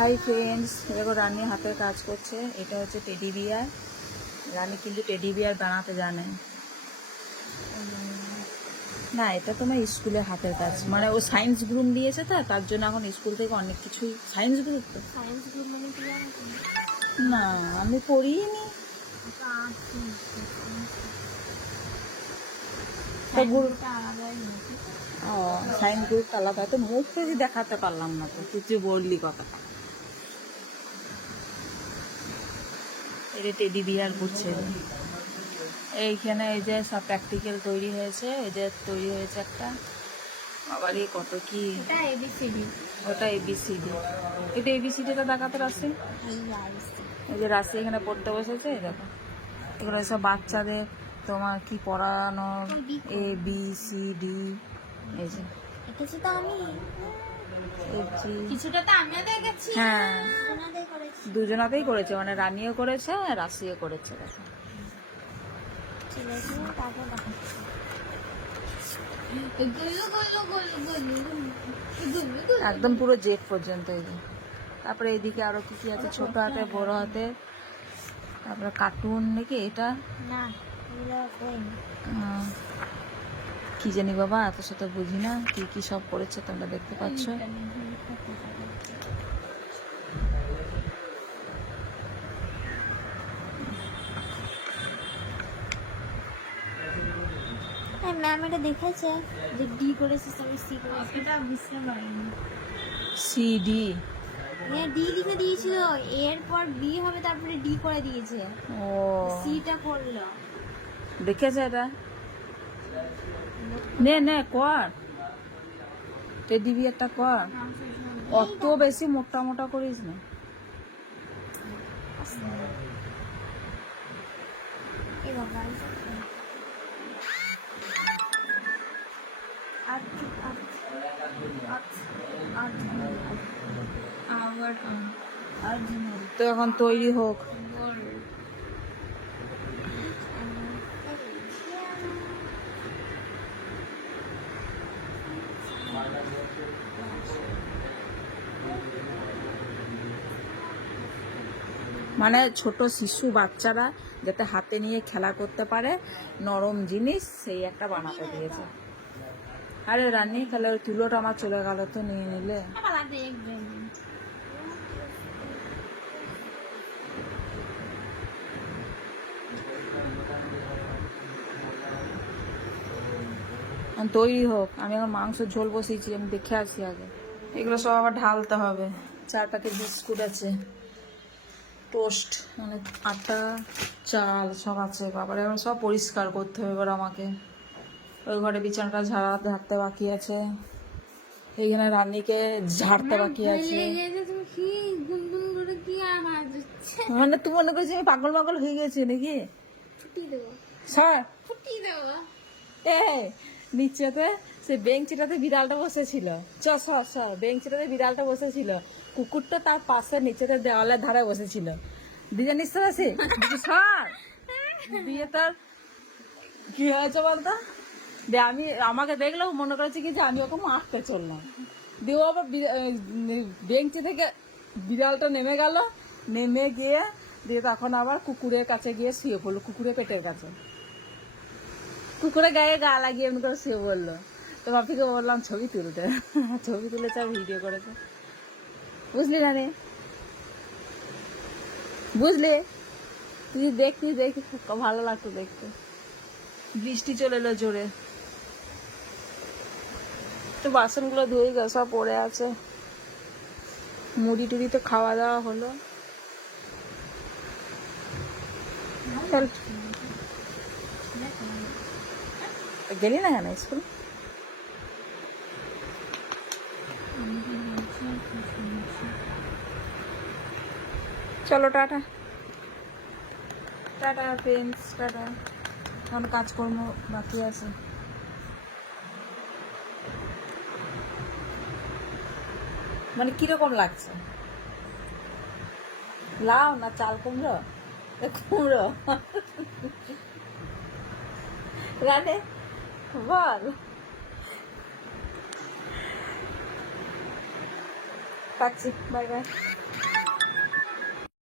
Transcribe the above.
Hi friends, দেখো রানী হাতের কাজ করছে। এটা হচ্ছে টেডি বিয়ার। রানী কিন্তু টেডি বিয়ার বানাতে জানে না। এটা তোমার স্কুলে হাতের কাজ, মানে ও সায়েন্স গ্রুপ দিয়েছে তো, তার জন্য এখন স্কুল থেকে অনেক কিছুই সায়েন্স গ্রুপ। তো সায়েন্স গ্রুপ মানে কি জানো? না, আমি পড়িনি। ও, সায়েন্স গ্রুপটা আলাদা। তো মুখ তো দেখাতে পারলাম না, তো তুই বললি কথাটা। এটা টেডি বিয়ার করছে। এইখানে এই যে সব প্র্যাকটিক্যাল তৈরি হয়েছে, এই যে তৈরি হয়েছে একটা। আবার এই কত কি, এটা এবিসিডি। ওটা এবিসিডি। এটা এবিসিডিটা দেখাতে রাশি। এই যে রাশি এখানে পড়তে বসেছে, এই দেখো। এগুলো সব বাচ্চাদের তোমার কি পড়ানো, এ বি সি ডি। এই যে এটাছে তো আমি কিছুটা তো আমিও দেখেছি। হ্যাঁ, দুজনাতেই করেছি। দুজনাতেই করেছে, মানে রানিও করেছে রাশিও করেছে। দেখো ছেলেকে তারপর দেখাচ্ছি। একদম পুরো জেট পর্যন্ত। এই যে তারপরে এইদিকে আরো কি কি আছে, ছোট হাতে বড় হাতে, তারপরে কার্টুন নাকি এটা, না এগুলো করিনি। কি জানি বাবা, এত সাথে বুঝি না। কি কি সব করেছে তোমরা দেখতে পাচ্ছ। হ্যাঁ ম্যাম এটা দেখেছে যে ডি করেছে, আমি সি করেছি। এটা বুঝতে পারিনি। সিডি। হ্যাঁ ডি লিখে দিয়েছিল, এরপর বি হবে, তারপরে ডি করে দিয়েছে। ও, সিটা করলো। দেখেছে এটা। নে নে কর, টেডি বিয়ারটা কর। অত বেশি মোটা মোটা করিস না। এই বাবা তো এখন তৈরি হোক। মানে ছোট শিশু বাচ্চারা যাতে হাতে নিয়ে খেলা করতে পারে, নরম জিনিস, সেই একটা বানাতে দিয়েছে। আরে রানী, তাহলে ওই তুলোটা আমার চলে গেল, তো নিয়ে নিলে। তৈরি হোক, আমি এখন মাংস ঝোল বসিয়েছি, আমি দেখে আসি আগে। এগুলো সব আবার ঢালতে হবে। 4 প্যাকেট বিস্কুট আছে, টোস্ট, মানে আটা, চাল সব আছে। বাবার এখন সব পরিষ্কার করতে হবে এবার আমাকে। ওই ঘরে বিছানাটা ঝাড়তে বাকি আছে, এইখানে রানীকে ঝাড়তে বাকি আছে। মানে তুই মনে করছিস আমি পাগল পাগল হয়ে গেছি নাকি? স্যার নিচেতে সে বেঞ্চিটাতে বিড়ালটা বসেছিল। বেঞ্চিটাতে বিড়ালটা বসেছিল, কুকুরটা তার পাশে নিচেতে দেওয়ালের ধারে বসেছিল। দিয়ে নিশ্চয় আছে স্যার। দিয়ে তার কি হয়েছে বলতো, দিয়ে আমাকে দেখলেও মনে করেছে কি যে আমি ওকে মারতে চললাম। দিয়ে ও আবার বেঞ্চি থেকে বিড়ালটা নেমে গেল, নেমে গিয়ে দিয়ে তখন আবার কুকুরের কাছে গিয়ে শুয়ে পড়লো, কুকুরের পেটের কাছে। কুকুরের গায়ে গা লাগিয়ে এমনি করে শুয়ে বললো। তো বাপিকে বললাম ছবি তুলতে, ছবি তুলেছে আর ভিডিও করেছে। বুঝলি না রে, বুঝলি? তুই দেখতি ভালো লাগতো দেখতে। বৃষ্টি চলে এলো জোরে। তো বাসনগুলো ধুয়ে গেছে, সব পড়ে আছে। মুড়ি টুড়ি তো খাওয়া দাওয়া হলো। গেলি না কেন স্কুল? চলো টাটা, টাটা ফ্রেন্ডস, টাটা। এখন কাজকর্ম বাকি আছে। মানে কিরকম লাগছে? লাউ না চাল কুমড়ো? কুমড়ো রানে বল। পাচ্ছি, বাই বাই।